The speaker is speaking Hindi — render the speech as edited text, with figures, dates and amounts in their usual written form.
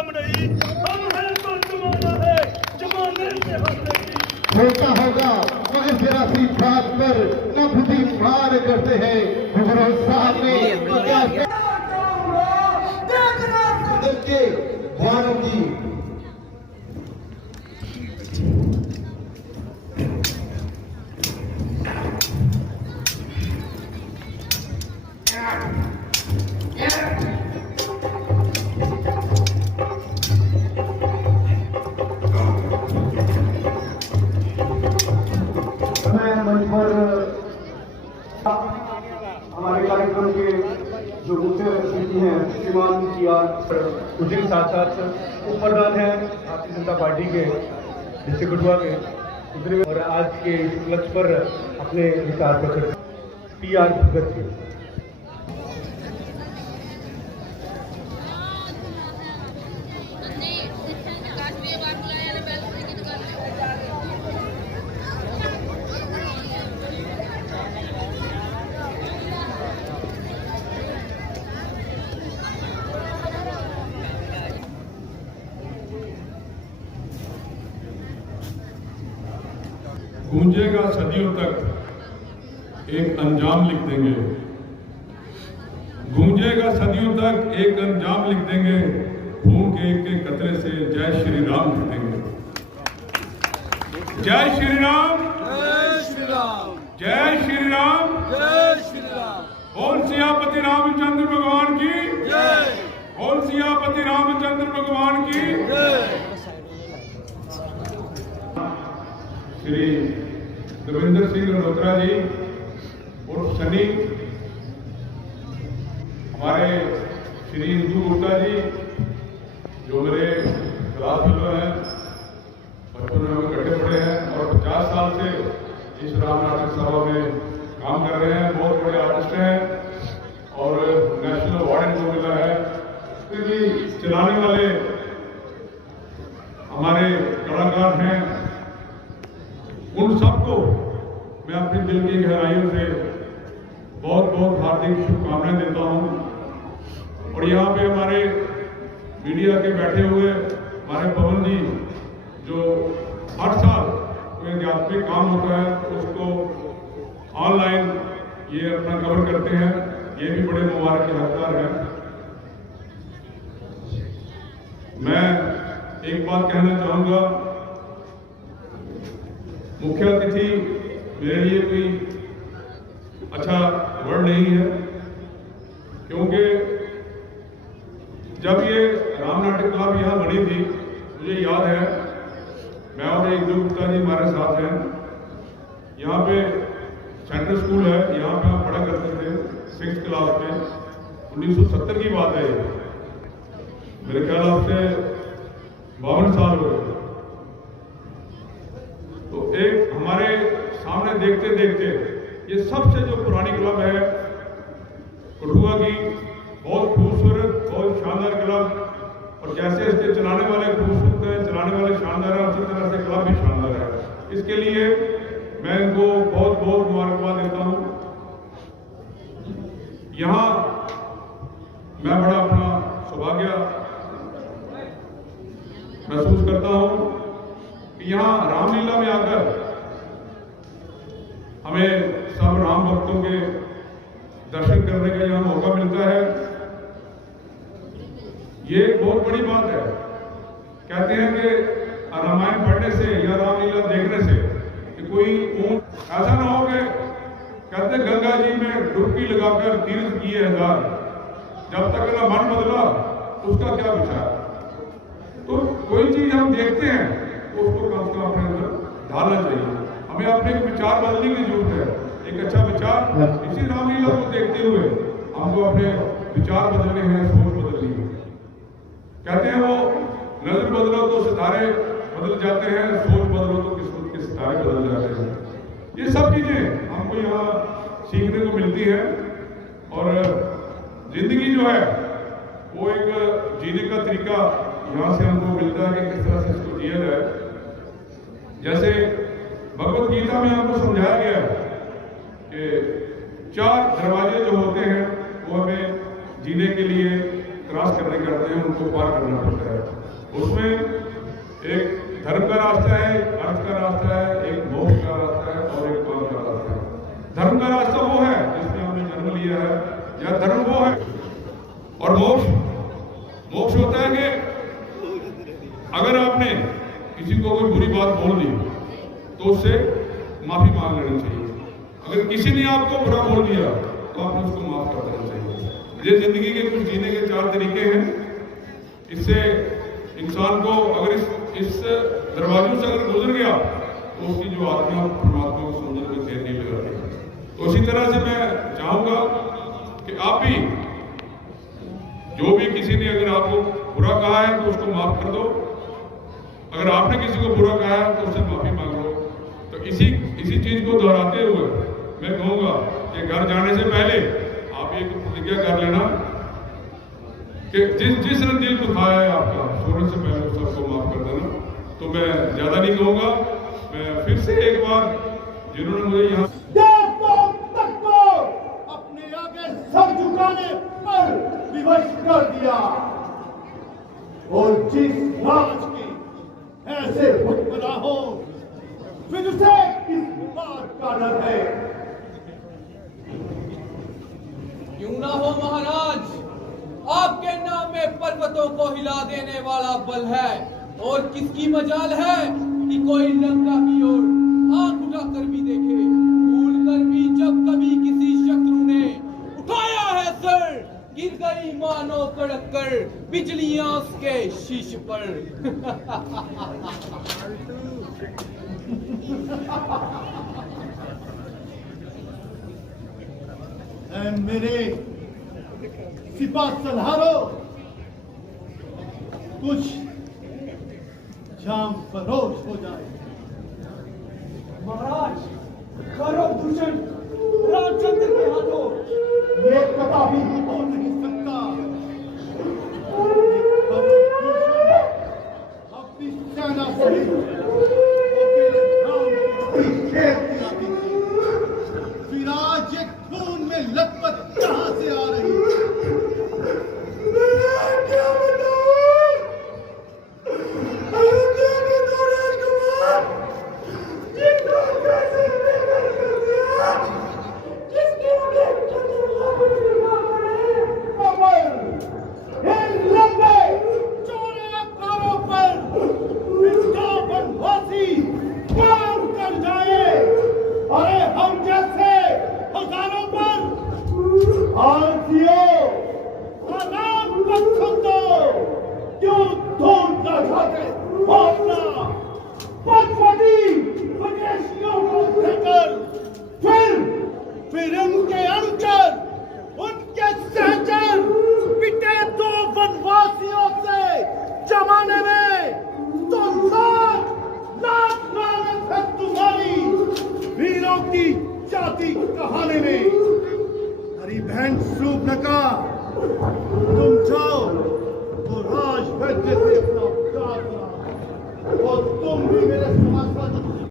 हम नहीं, हम हैं तो जमाना है, जमाने से हम नहीं। होता होगा मगर जरा सी बात पर न खुदी मार करते हैं साहब ने क्या के ध्यान की हमारे कार्यक्रम के जो मुख्य अतिथि हैं श्रीमान उसी के साथ साथ उप प्रधान हैं भारतीय जनता पार्टी के डिस्ट्रिक्ट कठुआ के, और आज के इस उपलक्ष्य पर अपने विचार प्रकट PR भगत जी। गूंजेगा सदियों तक एक अंजाम लिख देंगे, गूंजेगा सदियों तक एक अंजाम लिख देंगे, खून के एक कतरे से जय श्री राम लिख देंगे। जय श्री राम, जय श्री राम, जय श्री राम, जय श्री राम। बोल सियापति रामचंद्र भगवान की जय, बोल सियापति रामचंद्र भगवान की जय। श्री देवेंद्र सिंह मल्होत्रा जी और सनी, हमारे श्री इंदु गुप्ता जी जो मेरे क्लास फेलो हैं, बचपन में हम इकट्ठे पढ़े हैं और 50 साल से इस राम नाटक सभा में काम कर रहे हैं। बहुत बड़े आर्टिस्ट हैं और नेशनल अवार्ड इनको मिला है। फिर भी चलाने वाले हमारे कलाकार हैं, उन सबको मैं अपने दिल की गहराइयों से बहुत बहुत हार्दिक शुभकामनाएं देता हूं। और यहाँ पे हमारे मीडिया के बैठे हुए हमारे पवन जी जो हर साल कोई आध्यात्मिक काम होता है उसको ऑनलाइन ये अपना कवर करते हैं, ये भी बड़े मुबारक के हकदार हैं। मैं एक बात कहना चाहूंगा, मुख्य अतिथि मेरे लिए कोई अच्छा वर्ड नहीं है, क्योंकि जब ये राम नाटक क्लब यहाँ बनी थी, मुझे याद है मैं और इंदु गुप्ता जी हमारे साथ हैं। यहाँ पे सेंट्रल स्कूल है, यहाँ पे हम पढ़ा करते थे 6th क्लास में। 1970 की बात है, मेरे ख्याल आपसे 52 साल हो गए। तो एक हमारे सामने देखते देखते ये सबसे जो पुरानी क्लब है कठुआ की, बहुत खूबसूरत, बहुत शानदार क्लब, और जैसे इसके चलाने वाले खूबसूरत हैं, चलाने वाले शानदार हैं, उसी तरह से क्लब भी शानदार है। इसके लिए मैं इनको बहुत बहुत मुबारकबाद देता हूँ। यहाँ मैं बड़ा अपना सौभाग्य महसूस करता हूँ कि यहाँ रामलीला में आकर हमें सब राम भक्तों के दर्शन करने का यहाँ मौका मिलता है। ये एक बहुत बड़ी बात है। कहते हैं कि रामायण पढ़ने से या रामलीला देखने से कि कोई ऐसा ना हो कि कहते गंगा जी में डुबकी लगाकर तीर्थ किए हजार, जब तक ना मन बदला उसका क्या विचार। तो कोई चीज हम देखते हैं तो उसको कम से कम अपने अंदर ढालना चाहिए। हमें अपने विचार बदलने की जरूरत है। एक अच्छा विचार, इसी रामलीला को देखते हुए हमको अपने विचार बदलने हैं, सोच बदलनी है। कहते हैं वो नजर बदलो तो सितारे बदल जाते हैं, सोच बदलो तो किस्मत के सितारे बदल जाते हैं। ये सब चीजें हमको यहाँ सीखने को मिलती है। और जिंदगी जो है वो एक जीने का तरीका यहाँ से हमको मिलता है कि किस तरह से इसको जिया जाए। जैसे भगवत गीता में हमको समझाया गया है कि 4 दरवाजे जो होते हैं वो हमें जीने के लिए क्रॉस करने करते हैं उनको पार करना पड़ता है। उसमें एक धर्म का रास्ता है, एक अर्थ का रास्ता है, एक मोक्ष का रास्ता है और एक काम का रास्ता है। धर्म का रास्ता वो है जिसमें हमने जन्म लिया है, या धर्म वो है, और मोक्ष होता है कि अगर आपने किसी को कोई बुरी बात बोल दी तो उससे माफी मांग लेनी चाहिए। अगर किसी ने आपको बुरा बोल दिया तो आपने उसको माफ कर देना चाहिए। ये जिंदगी के कुछ जीने के 4 तरीके हैं। इससे इंसान को अगर इस दरवाजों से अगर गुजर गया तो उसकी जो आत्मा परमात्मा को समझने में देर नहीं लगाती। तो इसी तरह से मैं चाहूंगा कि आप भी, जो भी किसी ने अगर आपको बुरा कहा है तो उसको माफ कर दो। अगर आपने किसी को बुरा कहा है तो उससे माफी मांग लो। तो इसी चीज को दोहराते हुए मैं कहूंगा कि घर जाने से पहले आप एक प्रतिज्ञा कर लेना कि जिसने दिल दुखाया है आपका, सोने से पहले उस सबको माफ कर देना। तो मैं ज्यादा नहीं कहूंगा। मैं फिर से एक बार, जिन्होंने मुझे यहाँ तक को अपने आगे सर झुकाने पर विवश कर दिया, और जिस राज की ऐसे हुक्मरान हो, फिर उसे किस बात का डर है? क्यों ना हो महाराज, आपके नाम में पर्वतों को हिला देने वाला बल है, और किसकी मजाल है कि कोई लंका की ओर आंख उठाकर भी देखे। भूल कर भी जब कभी किसी शत्रु ने उठाया है सर, गिर गई मानो कड़क कर बिजलियां उसके शीश पर। मेरे सिपाह सलारो, कुछ जाम फरोश हो जाए। महाराज, कौरव दूषण रामचंद्र के हाथों ये कदापि हो नहीं सकता। अपनी सेना सहित अकेले राम की खेत दिलाती थी, फिर आज एक खून में लथपथ कहां से आ रही? क्या बताऊं? अयोध्या के दो राजकुमार जिनको कैसे बेघर कर दिया, जिसके आगे चंद्रमा पड़े, अमर इन लंबे चौड़े अवतारों पर इसका वनवासी काम कर जाए। अरे हम जैसे हजारों पर आरतियों आराम बख्शो दो, क्यों ढूंढ कर जाते अपना पचपटी विदेशियों को देकर, फिर उनके अनुचर, उनके सहचर पिटे दो वनवासियों से जमाने में, तो लाख लानत है तुम्हारी वीरों की जाति कहानी में। हरी बहन शूर्पणखा, तुम जाओ तो राजवैद्य से अपना उपचार कराओ, और तुम भी मेरे समाज